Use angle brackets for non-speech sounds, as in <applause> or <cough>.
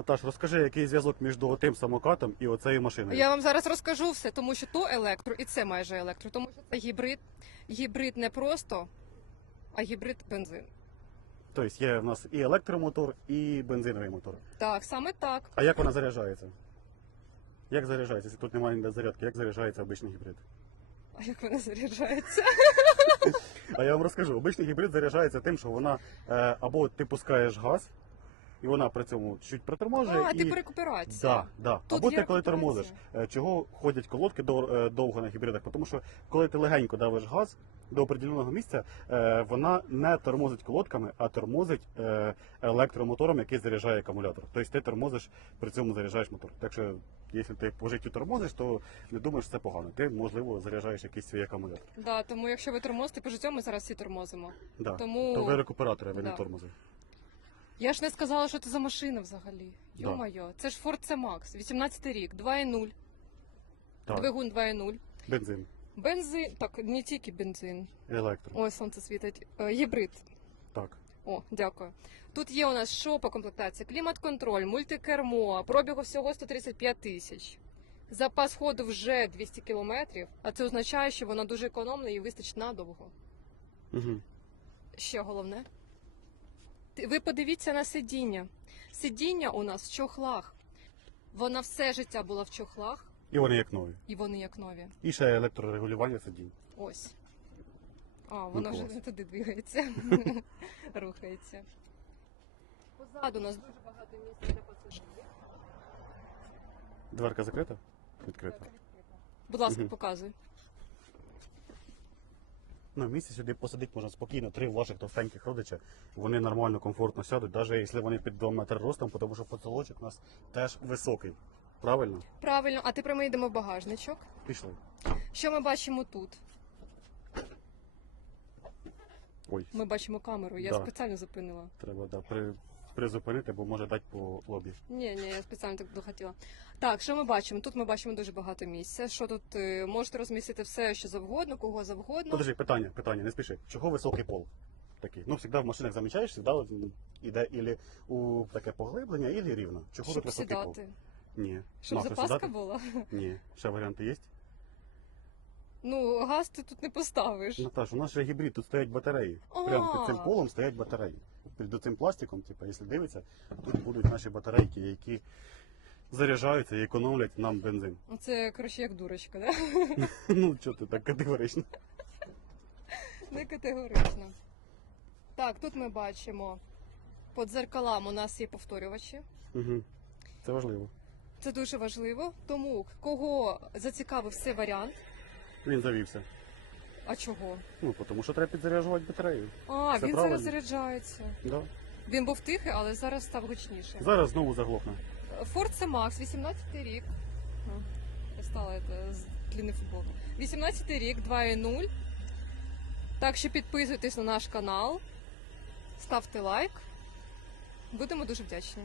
Наташ, розкажи, який зв'язок між тим самокатом і оцею машиною. Я вам зараз розкажу все, тому що то електро, і це майже електро, тому що це гібрид. Гібрид не просто, а гібрид бензин. Тобто є в нас і електромотор, і бензиновий мотор. Так, саме так. А як вона заряджається? Як заряджається? Якщо тут немає ніде зарядки, як заряджається обичний гібрид? А як вона заряджається? <laughs> А я вам розкажу, обичний гібрид заряджається тим, що вона е, або ти пускаєш газ, і вона при цьому чуть приторможує. А, і... типу рекуперація. Да, да. Тут Або є ти коли тормозиш. Е, Чого ходять колодки е, довго на гібридах? Тому що коли ти легенько давиш газ до определеного місця, е, вона не тормозить колодками, а тормозить електромотором, який заряджає акумулятор. Тобто ти тормозиш, при цьому заряджаєш мотор. Так що, якщо ти по життю тормозиш, то не думаєш, що це погано. Ти, можливо, заряджаєш якийсь свій акумулятор. Да, тому якщо ви тормозите по життю, ми зараз всі тормозимо. Да. Тому- То ви рекуператори, ви не Да. Я ж не сказала, що це за машина взагалі. Да. Йо-моє, це ж Ford C-Max, 18 рік, 2.0, Так, двигун 2.0. бензин, Бензин, так, не тільки бензин. електро. Ой, сонце світить. Е, Гібрид. Так. О, дякую. Тут є у нас що по комплектації? Клімат-контроль, мультикермо, пробігу всього 135 тисяч. Запас ходу вже 200 кілометрів, а це означає, що вона дуже економна і вистачить надовго. Угу. Ще головне. Ви подивіться на сидіння. Сидіння у нас в чохлах. Вона все життя була в чохлах, І вони як нові. і вони як нові. І ще електрорегулювання сидінь. Ось. А, воно вже не туди двигається. <laughs> Рухається. Позаду у нас дуже багато місця для пасажирів. Дверка закрита? Відкрита. Будь ласка, показуй. Ну, місце сюди посадити можна спокійно, три ваших товстеньких родича. Вони нормально, комфортно сядуть, навіть якщо вони під 2 метри ростом, тому що потолочок у нас теж високий. Правильно? Правильно, а тепер ми йдемо в багажничок. Пішли. Що ми бачимо тут? Ой, Ми бачимо камеру. Я Да. спеціально зупинила. треба да, при, призупинити, бо може дати по лобі. Ні, ні, я спеціально так захотіла. Так, що ми бачимо? Тут ми бачимо дуже багато місця. Що тут е, можете розмістити все, що завгодно, кого завгодно. Подожди, питання, питання, не спіши. Чого високий пол? Такий. Ну, завжди в машинах замічаєш, завжди іде ілі у таке поглиблення, ілі рівно. Чого щоб тут високий пол? сідати. Ні. Щоб Нахуй запаска сідати? була. Ні. Ще варіанти є? Ну, газ ти тут не поставиш. Наташ, у нас же гібрид, тут стоять батареї. Прямо під цим А. полом стоять батареї. Під цим пластиком, типу, якщо дивитися, тут будуть наші батарейки, які заряджаються і економлять нам бензин. Це, коротше, як дурочка, да? <laughs> Ну, чого ти так категорично? Не категорично. Так, тут ми бачимо. По дзеркалам у нас є повторювачі. Угу. Це важливо. Це дуже важливо. Тому кого зацікавив цей варіант? Він завівся. А чого? Ну, тому що треба підзаряджувати батарею. А, Це він правильно. зараз заряджається. Да. Він був тихий, але зараз став гучніше. Зараз знову заглохне. Ford C-Max, 18 рік. Я стала это, з длинний футбол. 18 рік, 2.0. Так що підписуйтесь на наш канал, ставте лайк. Будемо дуже вдячні.